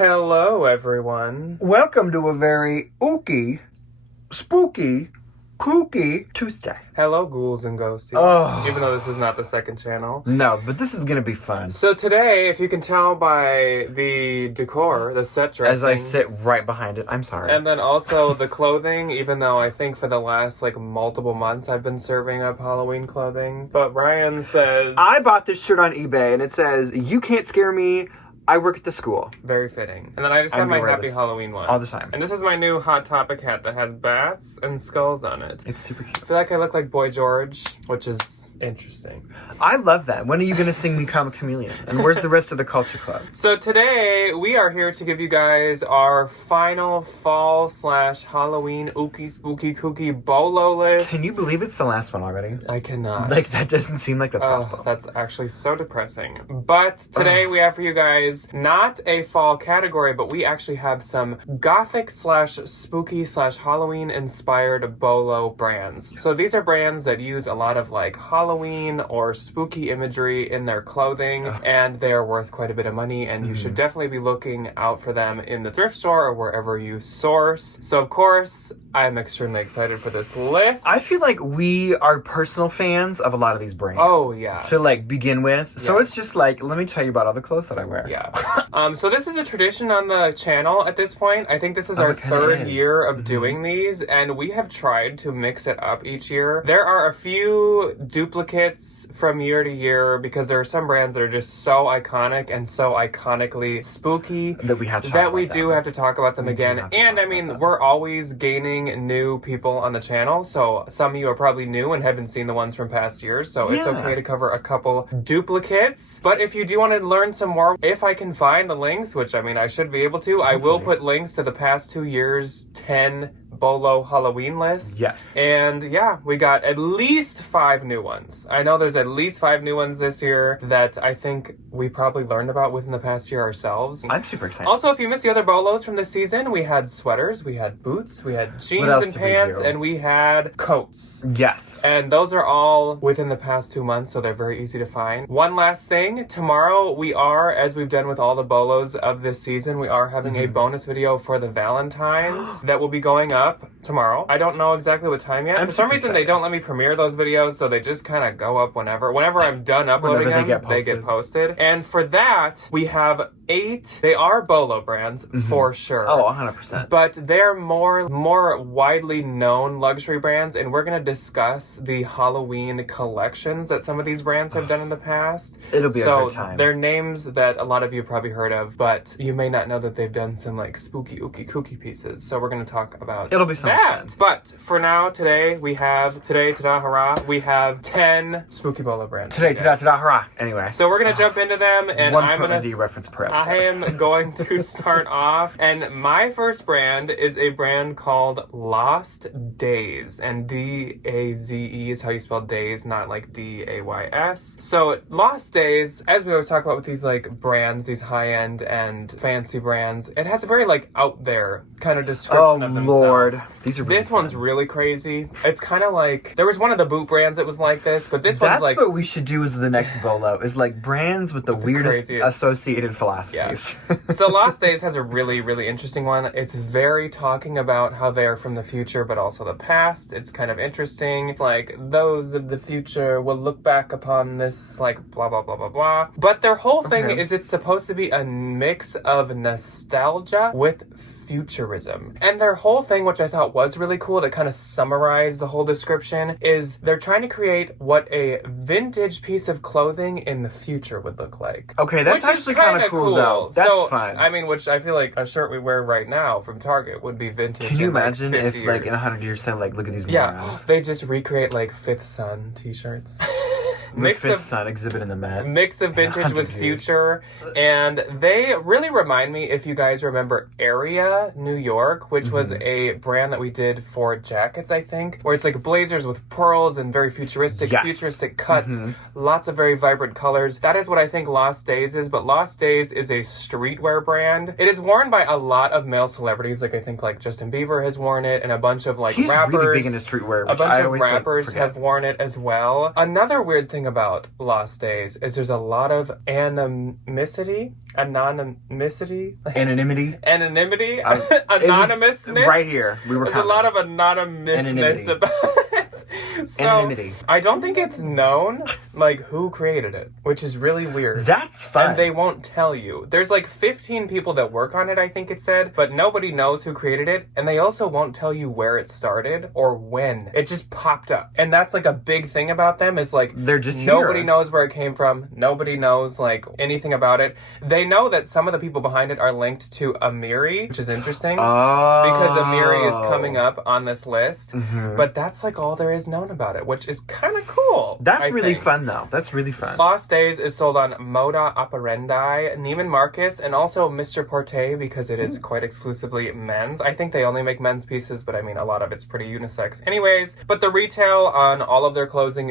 Hello, everyone. Welcome to a very ooky, spooky, kooky Tuesday. Hello, ghouls and ghosties. Oh. Even though this is not the second channel. No, but this is gonna be fun. So today, if you can tell by the decor, the set dressing. As I sit right behind it, I'm sorry. And then also the clothing, even though I think for the last, multiple months I've been serving up Halloween clothing. But Ryan says... I bought this shirt on eBay, and it says, "You can't scare me. I work at the school." Very fitting. And then I just have my Happy Halloween one. All the time. And this is my new Hot Topic hat that has bats and skulls on it. It's super cute. I feel like I look like Boy George, which is interesting. I love that. When are you gonna sing me Comic Chameleon? And where's the rest of the Culture Club? So today, we are here to give you guys our final fall/Halloween ooky spooky kooky BOLO list. Can you believe it's the last one already? I cannot. That doesn't seem like that's possible. That's actually so depressing. But today we have for you guys not a fall category, but we actually have some gothic/spooky/Halloween inspired BOLO brands. So these are brands that use a lot of Halloween or spooky imagery in their clothing, and they are worth quite a bit of money, and you should definitely be looking out for them in the thrift store or wherever you source. So of course, I'm extremely excited for this list. I feel like we are personal fans of a lot of these brands. Oh, yeah. To begin with. So it's just let me tell you about all the clothes that I wear. Yeah. So this is a tradition on the channel at this point. I think this is our third year of doing these, and we have tried to mix it up each year. There are a few duplicates from year to year because there are some brands that are just so iconic and so iconically spooky that we have to have to talk about them again. And I mean, we're always gaining new people on the channel, so some of you are probably new and haven't seen the ones from past years, so it's okay to cover a couple duplicates. But if you do want to learn some more, if I can find the links, which I mean I should be able to, hopefully. I will put links to the past 2 years 10 BOLO Halloween lists. Yes. And yeah, we got at least 5 new ones. I know there's at least 5 new ones this year that I think we probably learned about within the past year ourselves. I'm super excited. Also, if you missed the other BOLOs from this season, we had sweaters, we had boots, we had jeans and pants, and we had coats. Yes. And those are all within the past 2 months, so they're very easy to find. One last thing, tomorrow we are, as we've done with all the BOLOs of this season, we are having a bonus video for the Valentines that will be going up tomorrow. I don't know exactly what time yet. For some reason, they don't let me premiere those videos, so they just kind of go up whenever I'm done uploading them, they get posted. And for that, we have 8. They are BOLO brands for sure. Oh, 100%. But they're more widely known luxury brands, and we're going to discuss the Halloween collections that some of these brands have done in the past. It'll be a good time. They're names that a lot of you have probably heard of, but you may not know that they've done some spooky, ooky, kooky pieces. So we're going to talk about It'll be some fun. But for now, today, tada hurrah, we have 10 spooky BOLO brands. Today, tada hurrah. Anyway. So we're going to jump into them, and I'm going to reference per episode. I am going to start off, and my first brand is a brand called Lost Days, and D-A-Z-E is how you spell days, not D-A-Y-S. So Lost Days, as we always talk about with these brands, these high-end and fancy brands, it has a very out there kind of description of themselves. Lord. These are this one's really crazy. It's kind of there was one of the boot brands that was like this, but this one's That's what we should do as the next BOLO, is brands with the weirdest associated philosophies. Yeah. So Lost Days has a really, really interesting one. It's very talking about how they are from the future, but also the past. It's kind of interesting. It's those of the future will look back upon this, blah, blah, blah, blah, blah. But their whole thing is it's supposed to be a mix of nostalgia with futurism. And their whole thing, which I thought was really cool, that kind of summarized the whole description, is they're trying to create what a vintage piece of clothing in the future would look like. Okay, that's actually kind of cool, though. That's fun. I mean, which I feel like a shirt we wear right now from Target would be vintage. Can you imagine if, years. in 100 years time, look at these morons. They just recreate, Fifth Sun t-shirts. Fifth Sun exhibit in the Met. Mix of vintage with future. And they really remind me, if you guys remember Area New York, which was a brand that we did for jackets, I think, where it's blazers with pearls and very futuristic cuts, lots of very vibrant colors. That is what I think Lost Days is, but Lost Days is a streetwear brand. It is worn by a lot of male celebrities, I think Justin Bieber has worn it, and a bunch of He's rappers. Really big into streetwear, which a bunch of rappers have worn it as well. Another weird thing thing about Lost Days is there's a lot of anonymity, Anonymity. anonymousness. Right here. There's a lot of anonymousness about it. So Anonymity. I don't think it's known like who created it, which is really weird. That's fun. And they won't tell you. There's like 15 people that work on it, I think it said, but nobody knows who created it, and they also won't tell you where it started or when. It just popped up. And that's like a big thing about them is like they're just nobody here. knows where it came from. Nobody knows like anything about it. They know that some of the people behind it are linked to Amiri, which is interesting. Because Amiri is coming up on this list. But that's like all there is known about it, which is kind of cool. That's really fun, though. That's really fun. Lost Days is sold on Moda Operandi, Neiman Marcus, and also Mr. Porte because it is quite exclusively men's. I think they only make men's pieces, but I mean, a lot of it's pretty unisex. Anyways, but the retail on all of their clothing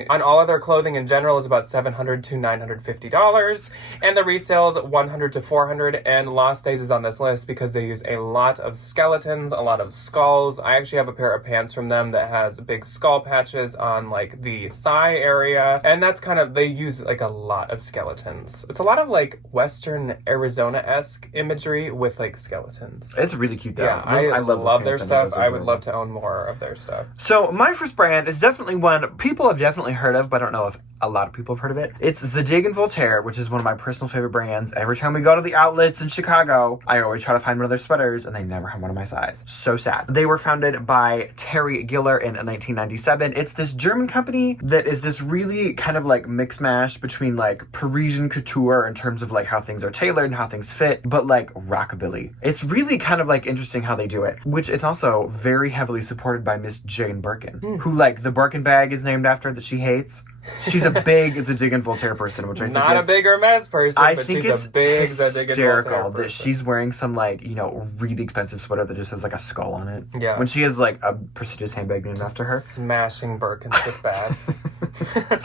in general is about $700 to $950, and the resales $100 to $400. And Lost Days is on this list because they use a lot of skeletons, a lot of skulls. I actually have a pair of pants from them that has big skull patches on like the thigh area, and that's kind of, they use like a lot of skeletons. It's a lot of like Western Arizona-esque imagery with like skeletons. It's really cute, though. Yeah, I love their stuff. I would love to own more of their stuff. So my first brand is definitely one people have definitely heard of, but I don't know if a lot of people have heard of it. It's Zodig Voltaire, which is one of my personal favorite brands. Every time we go to the outlets in Chicago, I always try to find one of their sweaters, and they never have one of my size. So sad. They were founded by Terry Giller in 1997. It's this German company that is this really kind of like mix mash between like Parisian couture in terms of like how things are tailored and how things fit, but like rockabilly. It's really kind of like interesting how they do it, which is also very heavily supported by Miss Jane Birkin, who like the Birkin bag is named after that she hates. She's a big Zodig Voltaire person, which I think not is, a big Hermes person, I but think she's it's a big Zodig Voltaire hysterical that person. she's wearing some like, you know, really expensive sweater that just has like a skull on it. Yeah. When she has like a prestigious handbag named after her. Smashing Birkins with bags.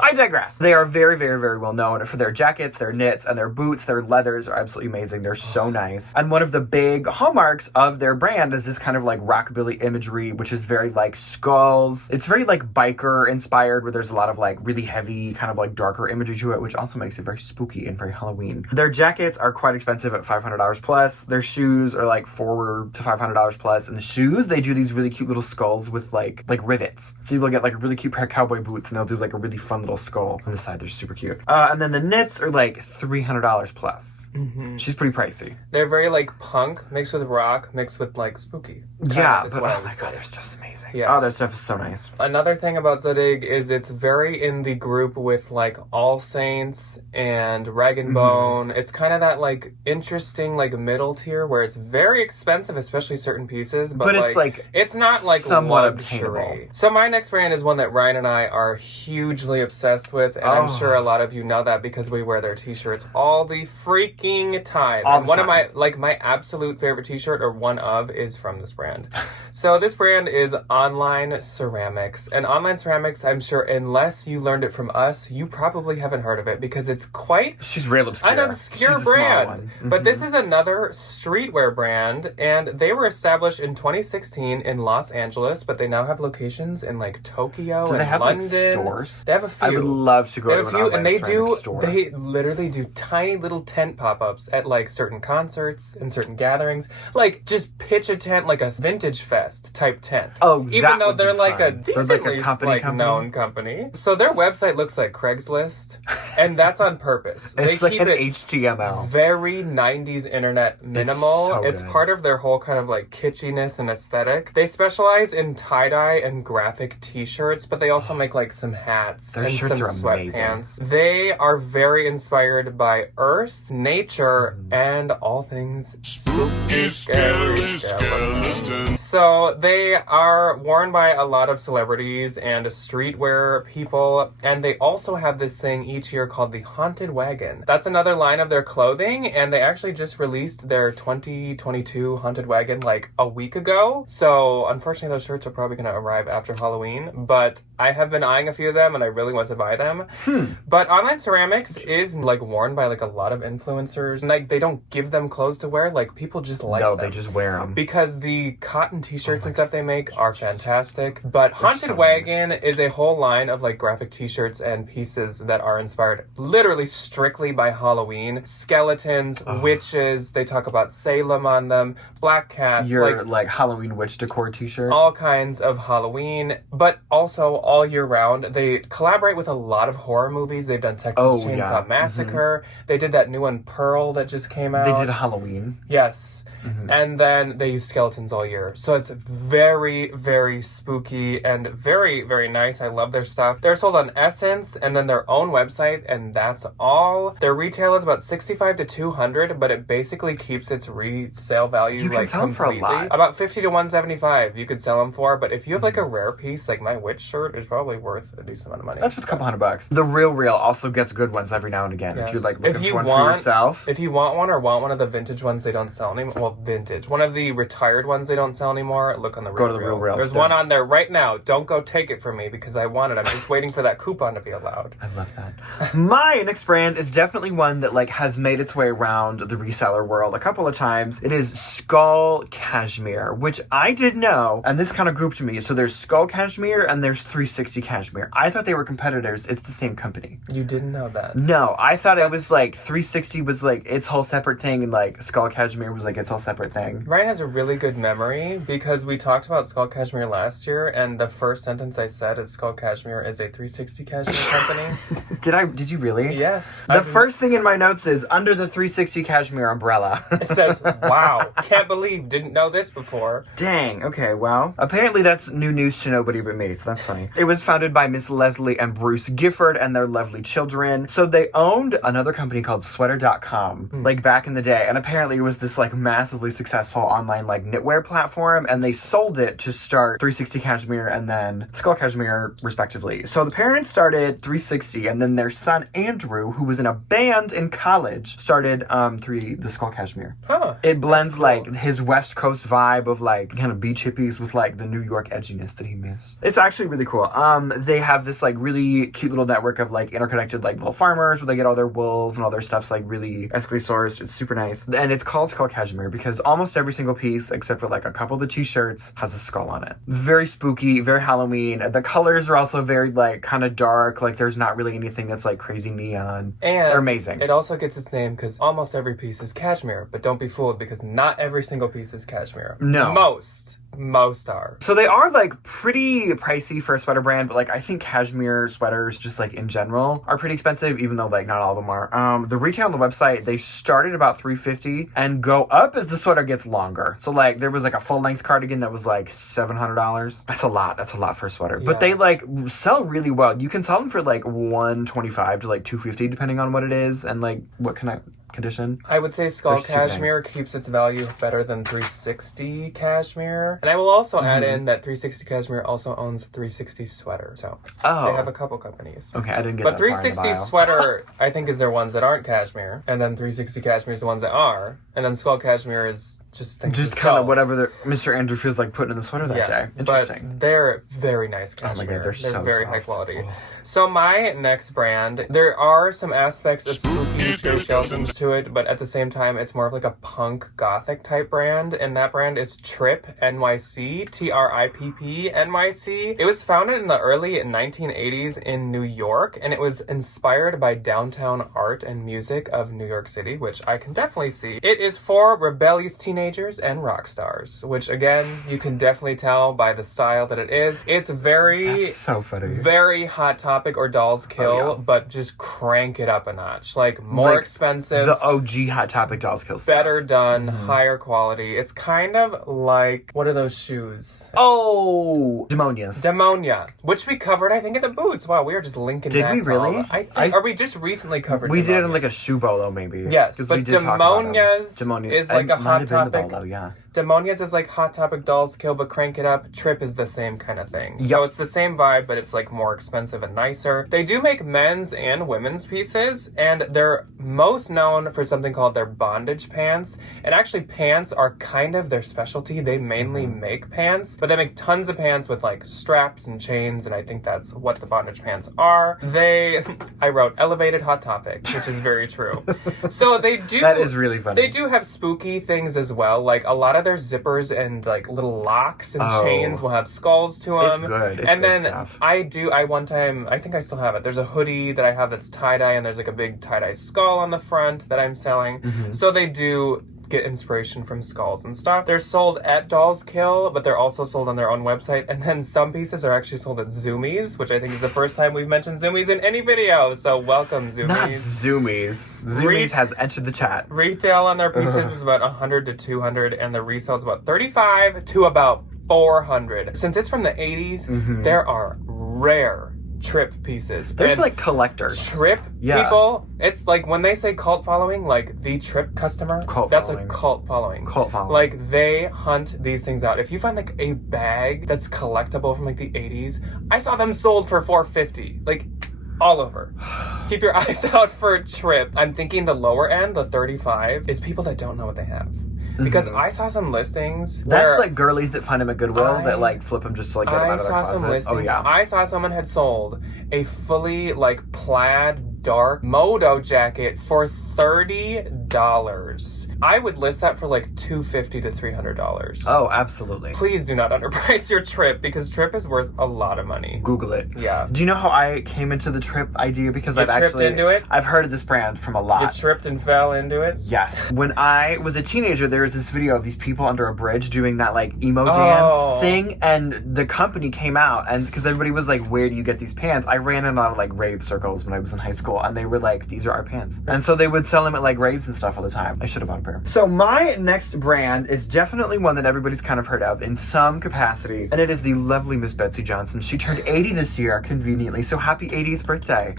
I digress. They are very, very, very well known for their jackets, their knits, and their boots. Their leathers are absolutely amazing. They're so nice. And one of the big hallmarks of their brand is this kind of like rockabilly imagery, which is very like skulls. It's very like biker inspired, where there's a lot of like really heavy kind of like darker imagery to it, which also makes it very spooky and very Halloween. Their jackets are quite expensive at $500 plus. Their shoes are like $400 to $500 plus. And the shoes, they do these really cute little skulls with like rivets. So you'll get like a really cute pair of cowboy boots, and they'll do like a really fun little skull on the side. They're super cute. And then the knits are like $300 plus. She's pretty pricey. They're very like punk mixed with rock mixed with like spooky. Yeah, but oh my god, their stuff's amazing. Yes. Oh, their stuff is so nice. Another thing about Zodig is it's very in the group with like All Saints and Rag and Bone. It's kind of that like interesting like middle tier where it's very expensive, especially certain pieces, but it's like it's not like somewhat luxury. obtainable. So my next brand is one that Ryan and I are hugely obsessed with, and I'm sure a lot of you know that because we wear their t-shirts all the freaking time. All And the one time. of my absolute favorite t-shirt, or one of, is from this brand. So this brand is Online Ceramics. And Online Ceramics, I'm sure, unless you learned it from us, you probably haven't heard of it because it's quite She's real obscure. an obscure She's a small brand. one. But this is another streetwear brand, and they were established in 2016 in Los Angeles, but they now have locations in like Tokyo Do and they have London. like stores? They have a few. I would love to go They to have an a few, Online and they Ceramics store. they literally do tiny little tent pop-ups at like certain concerts and certain gatherings. Like just pitch a tent like a vintage fest type tent. Oh, even that though would be they're like a fun. They're decently like a company. known company. So their website looks like Craigslist, and that's on purpose. It's They like keep an it HTML. very 90s internet minimal. so It's good. part of their whole kind of like kitschiness and aesthetic. They specialize in tie-dye and graphic t-shirts, but they also make like some hats Their and shirts some are amazing. sweatpants. They are very inspired by earth, nature, and all things spooky, scary skeletons. So they are worn by a lot of celebrities and streetwear people, and they also have this thing each year called the Haunted Wagon. That's another line of their clothing, and they actually just released their 2022 Haunted Wagon like a week ago. So unfortunately those shirts are probably going to arrive after Halloween, but I have been eyeing a few of them and I really want to buy them. But Online Ceramics is like worn by like a lot of influencers, and like they don't give them clothes to wear, like people just like No, them. they just wear them. Because the cotton t-shirts and stuff they make are fantastic. But Haunted so Wagon is a whole line of like graphic t-shirts t-shirts and pieces that are inspired literally strictly by Halloween. Skeletons, witches, they talk about Salem on them, black cats. Your, like Halloween witch decor t-shirt. All kinds of Halloween, but also all year round. They collaborate with a lot of horror movies. They've done Texas Chainsaw Massacre. They did that new one, Pearl, that just came out. They did Halloween. Yes. And then they use skeletons all year. So it's very, very spooky and very, very nice. I love their stuff. They're sold on Essence and then their own website, and that's all. Their retail is about $65 to $200, but it basically keeps its resale value You can sell them for a lot. About $50 to $175 you could sell them for, but if you have like a rare piece, like my witch shirt is probably worth a decent amount of money. That's worth a couple $100. The Real also gets good ones every now and again. Yes. If you're like looking for one for yourself. If you want one or want one of the vintage ones they don't sell anymore, well, vintage. One of the retired ones they don't sell anymore, look on the Real. Go to the Real. There's one on there right now. Don't go take it from me because I want it. I'm just waiting for that coupon to be allowed. I love that. My next brand is definitely one that like has made its way around the reseller world a couple of times. It is Skull Cashmere, which I did know, and this kind of grouped me. So there's Skull Cashmere and there's 360 Cashmere. I thought they were competitors. It's the same company. You didn't know that? No, I thought it was like 360 was like its whole separate thing, and like Skull Cashmere was like its whole separate thing. Ryan has a really good memory because we talked about Skull Cashmere last year, and the first sentence I said is Skull Cashmere is a 360 Cashmere company. Did you really? Yes. The first thing in my notes is under the 360 Cashmere umbrella. It says, wow, can't believe, didn't know this before. Dang, okay, well, apparently that's new news to nobody but me, so that's funny. It was founded by Miss Leslie and Bruce Gifford and their lovely children. So they owned another company called Sweater.com, like back in the day, and apparently it was this like massively successful online like knitwear platform, and they sold it to start 360 Cashmere and then Skull Cashmere respectively. So the parents started 360, and then their son Andrew, who was in a band in college, started the Skull Cashmere. Huh. It blends Cool. like his West Coast vibe of like kind of beach hippies with like the New York edginess that he missed. It's actually really cool. They have this like really cute little network of like interconnected like little farmers where they get all their wools and all their stuff's like really ethically sourced. It's super nice. And it's called Skull Cashmere because almost every single piece, except for like a couple of the t-shirts, has a skull on it. Very spooky, very Halloween. The colors are also very like kind of dark. Like there's not really anything that's like crazy neon. And they're amazing. It also gets its name because almost every piece is cashmere, but don't be fooled because not every single piece is cashmere. No. Most are. So they are like pretty pricey for a sweater brand, but like I think cashmere sweaters just like in general are pretty expensive, even though like not all of them are. The retail on the website, they start at about $350 and go up as the sweater gets longer. So like there was like a full length cardigan that was like $700. That's a lot for a sweater. Yeah. But they like sell really well. You can sell them for like $125 to like $250 depending on what it is and like what kind of condition. I would say Skull They're super Cashmere keeps its value better than 360 Cashmere. And I will also add in that 360 Cashmere also owns 360 Sweater. So they have a couple companies. Okay, I didn't get But that far in the 360 bio. Sweater, I think, is their ones that aren't cashmere. And then 360 Cashmere is the ones that are. And then Skull Cashmere is just things Just with kind of skulls. whatever Mr. Andrew feels like putting in the sweater that day. Interesting. But they're very nice cashmere. Oh my God, they're so very soft. high quality. Oh. So my next brand, there are some aspects of spooky scary skeletons to it, but at the same time, it's more of like a punk gothic type brand, and that brand is Trip NYC, TRIPP NYC. It was founded in the early 1980s in New York, and it was inspired by downtown art and music of New York City, which I can definitely see. It is for rebellious teenagers and rock stars, which again, you can definitely tell by the style that it is. It's very, That's so funny. very Hot Topic or Dolls Kill, but just crank it up a notch. Like more Like expensive. The OG Hot Topic Dolls Kill stuff. Better done, higher quality. It's kind of like, what are those shoes? Oh, Demonias. Demonia, which we covered, I think, in the boots. Wow, we are just linking Did back we to all really? of- I think, or we just recently covered We did it in Demonias. like a shoe bolo, maybe. Yes, 'Cause but we did talk about them. Demonias is like It a might Hot have been the Topic. bolo, yeah. Demonias is like Hot Topic Dolls Kill, but crank it up. Trip is the same kind of thing. Yep. So it's the same vibe, but it's like more expensive and nicer. They do make men's and women's pieces, and they're most known for something called their bondage pants. And actually, pants are kind of their specialty. They mainly make pants, but they make tons of pants with like straps and chains, and I think that's what the bondage pants are. I wrote elevated Hot Topic, which is very true. So they do. That is really funny. They do have spooky things as well. Like a lot of of their zippers and like little locks and Oh. chains will have skulls to them. It's good. It's and good then stuff. I one time, I think I still have it. There's a hoodie that I have that's tie-dye, and there's like a big tie-dye skull on the front that I'm selling. So they do get inspiration from skulls and stuff. They're sold at Dolls Kill, but they're also sold on their own website. And then some pieces are actually sold at Zoomies, which I think is the first time we've mentioned Zoomies in any video. So welcome, Zoomies. Not Zoomies. Zoomies has entered the chat. Retail on their pieces is about 100 to 200, and the resale is about 35 to about 400. Since it's from the 80s, there are rare Trip pieces. There's And like collectors. Trip Yeah. people, it's like when they say cult following, like the Trip customer, Cult that's following. a cult following. Cult following. Like they hunt these things out. If you find like a bag that's collectible from like the 80s, I saw them sold for $450. Like all over. Keep your eyes out for Trip. I'm thinking the lower end, the 35, is people that don't know what they have. Because I saw some listings That's where like girlies that find them at Goodwill that like flip them just to like get them I out of their saw closet. some listings. Oh yeah. I saw someone had sold a fully like plaid dark moto jacket for $30. I would list that for like $250 to $300. Oh, absolutely. Please do not underprice your Trip, because Trip is worth a lot of money. Google it. Yeah. Do you know how I came into the Trip idea? Because You I've tripped actually into it? I've heard of this brand from a lot. You tripped and fell into it? Yes. When I was a teenager, there was this video of these people under a bridge doing that like emo Oh. dance thing, and the company came out, and because everybody was like, "Where do you get these pants?" I ran in a lot of like rave circles when I was in high school, and they were like, "These are our pants," and so they would sell them at like raves and stuff all the time. I should have bought a pair. So my next brand is definitely one that everybody's kind of heard of in some capacity, and it is the lovely Miss Betsy Johnson. She turned 80 this year, conveniently. So happy 80th birthday,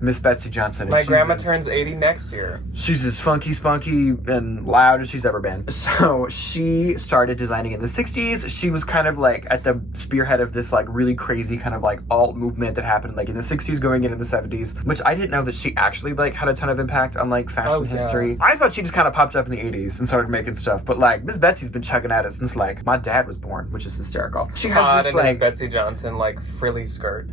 Miss Betsy Johnson. And My she's grandma as- turns 80 next year. She's as funky, spunky, and loud as she's ever been. So she started designing in the 60s. She was kind of like at the spearhead of this like really crazy kind of like alt movement that happened like in the 60s going into the 70s, which I didn't know that she actually like had a ton of impact on like fashion yeah. history. I thought she just kind of popped up in the 80s and started making stuff, but like Miss Betsy's been chugging at it since like my dad was born, which is hysterical. She Todd has this and like his Betsy Johnson like frilly skirt.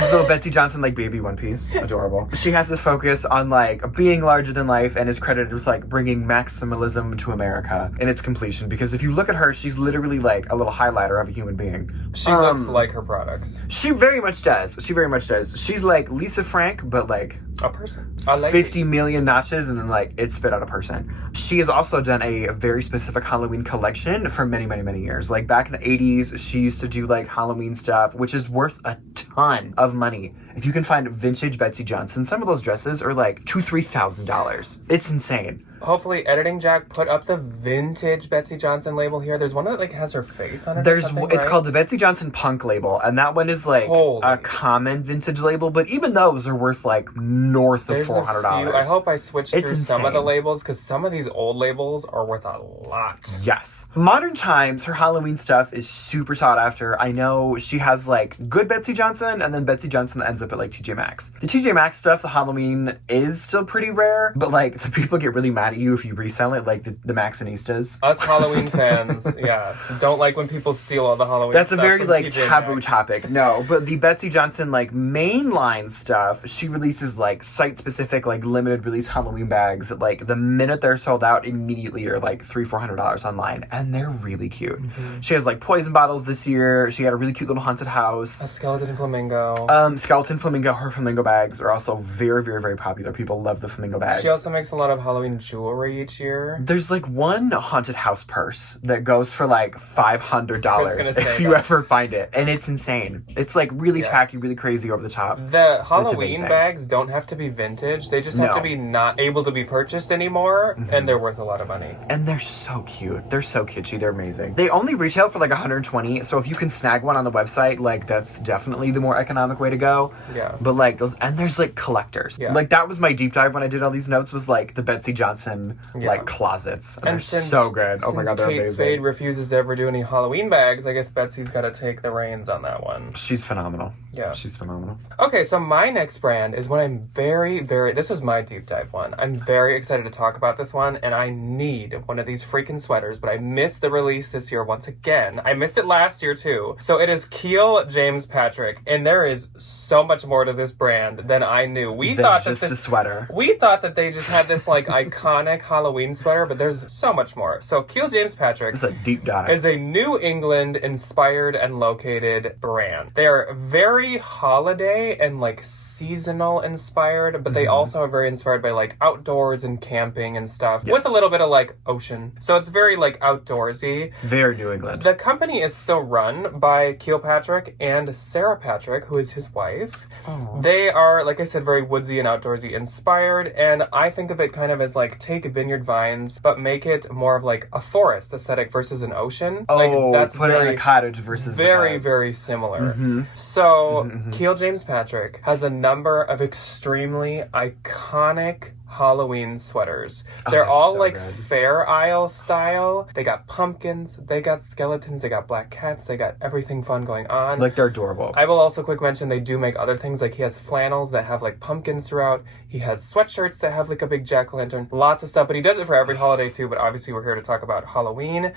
little Betsy Johnson like baby one piece, adorable. She has this focus on like being larger than life and is credited with like bringing maximalism to America in its completion, because if you look at her, she's literally like a little highlighter of a human being. She looks like her products. She very much does. She very much does. She's like Lisa Frank, but like A person. A lady. 50 million notches and then like it spit out a person. She has also done a very specific Halloween collection for many, many, many years. Like back in the 80s, she used to do like Halloween stuff, which is worth a ton of money. If you can find vintage Betsy Johnson, some of those dresses are like $2,000-$3,000. It's insane. Hopefully, Editing Jack put up the vintage Betsy Johnson label here. There's one that like has her face on it. There's or something, it's right? called the Betsy Johnson Punk label, and that one is like Holy. a common vintage label, but even those are worth like north of There's $400. a few. I hope I switched It's through some of the insane. labels, because some of these old labels are worth a lot. Yes. Modern times, her Halloween stuff is super sought after. I know she has like good Betsy Johnson and then Betsy Johnson that ends up at like TJ Maxx. The TJ Maxx stuff, the Halloween is still pretty rare, but like the people get really mad at you if you resell it, like the Maxxinistas. Us Halloween fans, yeah, don't like when people steal all the Halloween That's a stuff very from like TJ taboo Maxx. topic. No, but the Betsy Johnson like mainline stuff, she releases like site specific like limited release Halloween bags that like the minute they're sold out immediately are like $300-$400 online, and they're really cute. She has like poison bottles this year. She had a really cute little haunted house. A skeleton flamingo. Skeleton flamingo. Her flamingo bags are also very, very, very popular. People love the flamingo bags. She also makes a lot of Halloween jewelry each year. There's like one haunted house purse that goes for like $500 I was gonna if say you that. ever find it, and it's insane. It's like really Yes. tacky, really crazy, over the top. The Halloween amazing. bags don't have to be vintage. They just have No. to be not able to be purchased anymore, and they're worth a lot of money. And they're so cute. They're so kitschy. They're amazing. They only retail for like $120, so if you can snag one on the website, like that's definitely the more economic way to go. Yeah. But like those, and there's like collectors. Yeah. Like that was my deep dive when I did all these notes, was like the Betsy Johnson Yeah. like closets. And they're since, so good. Oh my since god, they're Kate amazing. Spade refuses to ever do any Halloween bags, I guess Betsy's got to take the reins on that one. She's phenomenal. Yeah. She's phenomenal. Okay, so my next brand is one I'm very, this was my deep dive one. I'm very excited to talk about this one, and I need one of these freaking sweaters, but I missed the release this year once again. I missed it last year too. So it is Keel James Patrick, and there is so much more to this brand than I knew. We Than thought just that a sweater. we thought that they just had this like iconic iconic Halloween sweater, but there's so much more. So Keel James Patrick It's a deep dive. is a New England inspired and located brand. They are very holiday and like seasonal inspired, but they also are very inspired by like outdoors and camping and stuff with a little bit of like ocean. So it's very like outdoorsy. Very New England. The company is still run by Keel Patrick and Sarah Patrick, who is his wife. Oh. They are, like I said, very woodsy and outdoorsy inspired, and I think of it kind of as like take vineyard vines, but make it more of like a forest aesthetic versus an ocean. Oh, like, that's put it very, in a cottage versus very, very similar. So Keel James Patrick has a number of extremely iconic Halloween sweaters. They're all so like good. Fair Isle style. They got pumpkins, they got skeletons, they got black cats, they got everything fun going on. Like, they're adorable. I will also quick mention they do make other things, like he has flannels that have like pumpkins throughout. He has sweatshirts that have like a big jack-o'-lantern. Lots of stuff, but he does it for every holiday too, but obviously we're here to talk about Halloween.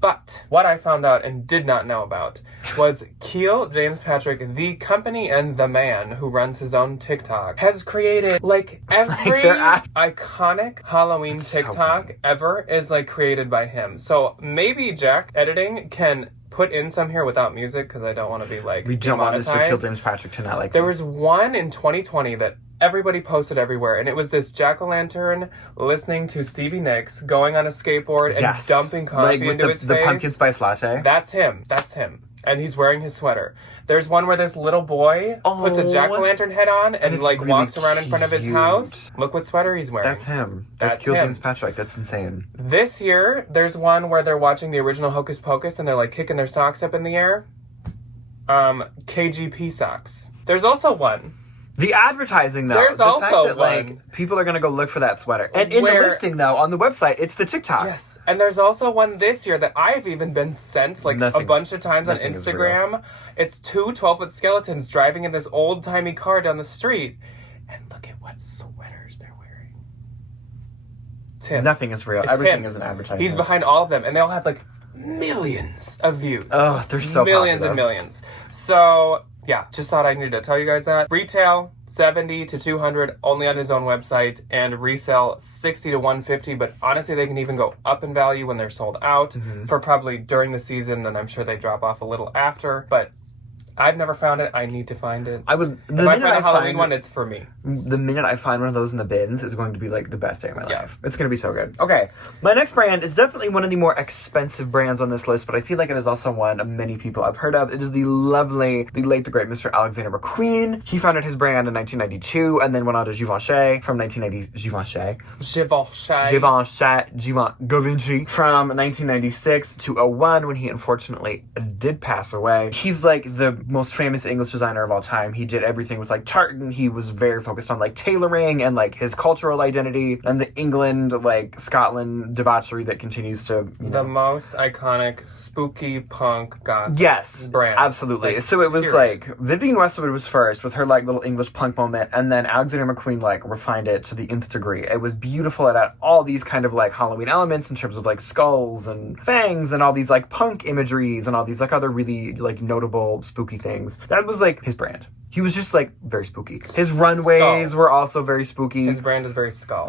But what I found out and did not know about was Keel James Patrick, the company and the man who runs his own TikTok, has created like every iconic Halloween TikTok ever is like created by him. So maybe Jack editing can put in some here without music, because I don't want to be like We don't want Mr. Keel demonetized. James Patrick to not like There him. was one in 2020 that everybody posted everywhere, and it was this jack-o'-lantern listening to Stevie Nicks, going on a skateboard and dumping coffee like with into his the face. pumpkin spice latte. That's him. That's him. And he's wearing his sweater. There's one where this little boy puts a jack-o'-lantern head on and it's like really walks around in front of his cute. house. Look what sweater he's wearing. That's him. That's That's Keel him. James Patrick. That's insane. This year, there's one where they're watching the original Hocus Pocus and they're like kicking their socks up in the air. KGP socks. There's also one. The advertising, though. There's the also fact that, one like, people are going to go look for that sweater. And in where- the listing, though, on the website, it's the TikTok. Yes, and there's also one this year that I've even been sent like a Nothing's- bunch of times on nothing is Instagram. It's two 12-foot skeletons driving in this old-timey car down the street. And look at what sweaters they're wearing. It's him. Nothing is real. It's Everything him. is an advertisement. He's behind all of them, and they all have like millions of views. Oh, they're so millions popular. and millions. So yeah, just thought I needed to tell you guys that. Retail $70 to $200 only on his own website, and resell $60 to $150. But honestly, they can even go up in value when they're sold out for probably during the season. Then I'm sure they drop off a little after. But I've never found it. I need to find it. I would. If I find a Halloween one, it's for me. The minute I find one of those in the bins is going to be like the best day of my Yeah. life. It's going to be so good. Okay, my next brand is definitely one of the more expensive brands on this list, but I feel like it is also one many people have heard of. It is the lovely, the late, the great Mr. Alexander McQueen. He founded his brand in 1992 and then went on to Givenchy from 1990. Givenchy from 1996 to 01 when he unfortunately did pass away. He's like the most famous English designer of all time. He did everything with like tartan. He was very focused on like tailoring and like his cultural identity and the England, like Scotland debauchery that continues to, you The know. most iconic spooky punk goth Yes, brand. absolutely. Like, So it was period. like Vivienne Westwood was first with her like little English punk moment, and then Alexander McQueen like refined it to the nth degree. It was beautiful. It had all these kind of like Halloween elements in terms of like skulls and fangs and all these like punk imageries and all these like other really like notable spooky things. That was like his brand. He was just like very spooky. His runways Skull. were also very spooky. His brand is very skull.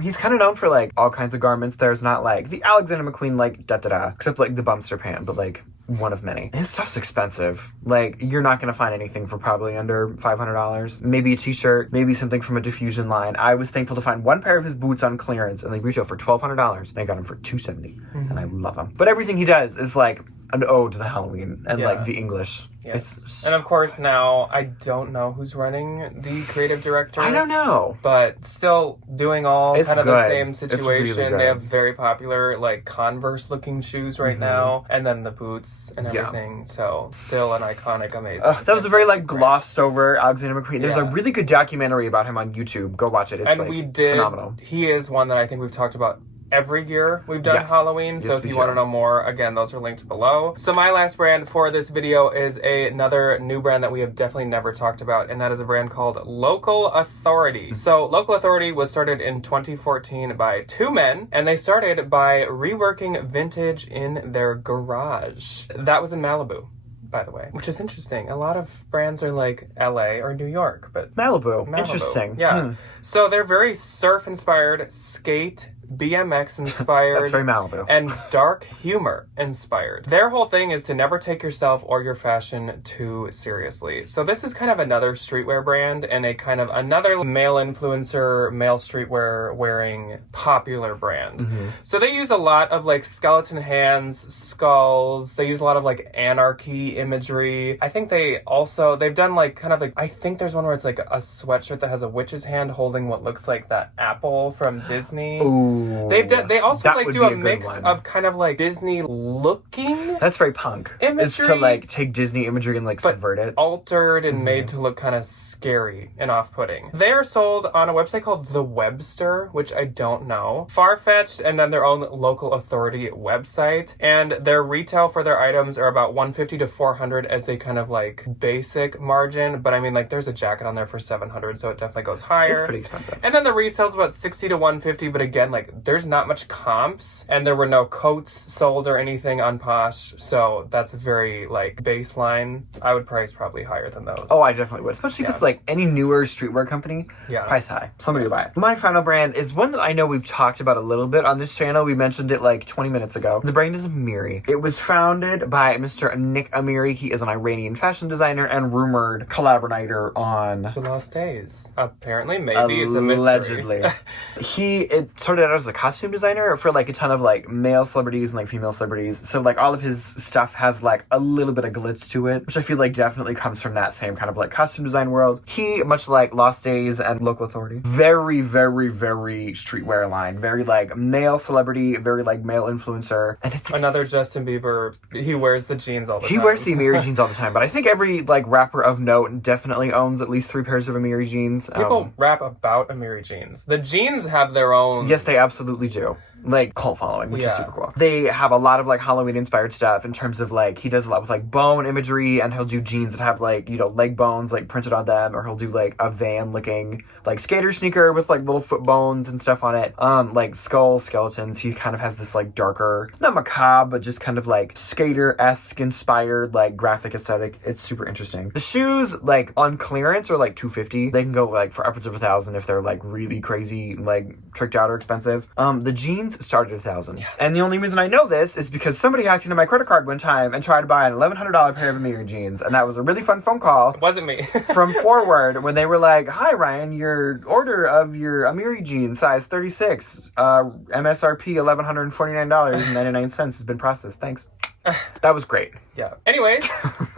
He's kind of known for like all kinds of garments. There's not like the Alexander McQueen like da-da-da, except like the bumster pant, but like one of many. His stuff's expensive. Like, you're not gonna find anything for probably under $500. Maybe a t-shirt, maybe something from a diffusion line. I was thankful to find one pair of his boots on clearance, and they retail for $1,200, and I got them for $270, and I love them. But everything he does is like an ode to the Halloween and like the English. Yes. It's And of course now, I don't know who's running the creative director. I don't know. But still doing all It's kind of the good. same It's really situation. good. They have very popular like Converse looking shoes right now. And then the boots and Yeah. everything. So still an iconic, amazing. That was a very like brand. glossed over Alexander McQueen. There's a Yeah. really good documentary about him on YouTube. Go watch it. It's And like we did, phenomenal. he is one that I think we've talked about every year we've done Yes. Halloween, so Yes, if we you do. want to know more, again, those are linked below. So my last brand for this video is another new brand that we have definitely never talked about, and that is a brand called Local Authority. So Local Authority was started in 2014 by two men, and they started by reworking vintage in their garage. That was in Malibu, by the way, which is interesting. A lot of brands are like LA or New York, but Malibu. Interesting. Yeah. So they're very surf inspired, skate, BMX inspired. That's very Malibu. And dark humor inspired. Their whole thing is to never take yourself or your fashion too seriously. So this is kind of another streetwear brand and a kind of another male influencer, male streetwear wearing popular brand. So they use a lot of like skeleton hands, skulls. They use a lot of like anarchy imagery. I think they've done like kind of like, I think there's one where it's like a sweatshirt that has a witch's hand holding what looks like that apple from Disney. Ooh. They also that like would do be a good mix one. of kind of like Disney looking That's very punk. imagery, Is to like take Disney imagery and like but subvert it. altered and made to look kind of scary and off-putting. They are sold on a website called The Webster, which I don't know. Farfetched, and then their own local authority website. And their retail for their items are about $150 to $400 as a kind of like basic margin. But I mean, like there's a jacket on there for $700, so it definitely goes higher. It's pretty expensive. And then the resale's about $60 to $150, but again, like there's not much comps, and there were no coats sold or anything on Posh, so that's very like baseline. I would price probably higher than those. Oh, I definitely would. Especially if it's like any newer streetwear company. Yeah. Price high. Somebody will buy it. My final brand is one that I know we've talked about a little bit on this channel. We mentioned it like 20 minutes ago. The brand is Amiri. It was founded by Mr. Nick Amiri. He is an Iranian fashion designer and rumored collaborator on The Lost Days. Apparently, maybe it's a mystery. Allegedly. It started out as a costume designer for like a ton of like male celebrities and like female celebrities. So like all of his stuff has like a little bit of glitz to it, which I feel like definitely comes from that same kind of like costume design world. He, much like Lost Days and Local Authority, very, very, very streetwear line. Very like male celebrity, very like male influencer. And it's Another Justin Bieber. He wears the jeans all the time. He wears the Amiri jeans all the time, but I think every like rapper of note definitely owns at least 3 pairs of Amiri jeans. People rap about Amiri jeans. The jeans have their own. Yes, they absolutely do. Like cult following, which is super cool. They have a lot of like Halloween inspired stuff in terms of like he does a lot with like bone imagery, and he'll do jeans that have like, you know, leg bones like printed on them, or he'll do like a Van looking like skater sneaker with like little foot bones and stuff on it. Like skull skeletons. He kind of has this like darker, not macabre, but just kind of like skater-esque inspired like graphic aesthetic. It's super interesting. The shoes like on clearance are like $250. They can go like for upwards of $1,000 if they're like really crazy, like tricked out or expensive. The jeans started at $1,000. Yes. And the only reason I know this is because somebody hacked into my credit card one time and tried to buy an $1,100 pair of Amiri jeans, and that was a really fun phone call. It wasn't me. From Forward, when they were like, "Hi Ryan, your order of your Amiri jeans size 36, MSRP $1,149.99 has been processed. Thanks." That was great. Yeah. Anyways,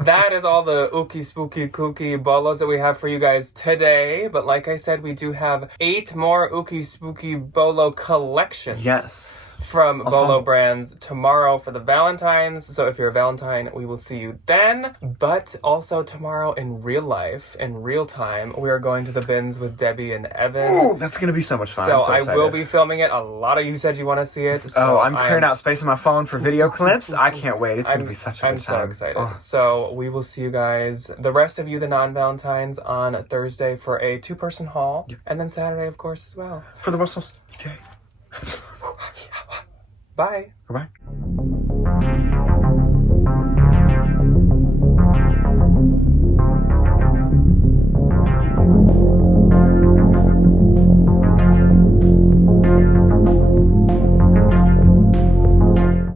that is all the ookie spooky kooky bolos that we have for you guys today. But like I said, we do have 8 more ookie spooky bolo collections. Yes. From Bolo brands tomorrow for the Valentines. So if you're a Valentine, we will see you then. But also tomorrow in real life, in real time, we are going to the bins with Debbie and Evan. Ooh, that's going to be so much fun. So I will be filming it. A lot of you said you want to see it. So I'm clearing out space on my phone for video clips. I can't wait. It's going to be such a good time. I'm so excited. So we will see you guys, the rest of you, the non-Valentines, on Thursday for a 2-person haul. Yep. And then Saturday, of course, as well. For the Brussels. Bye. Bye.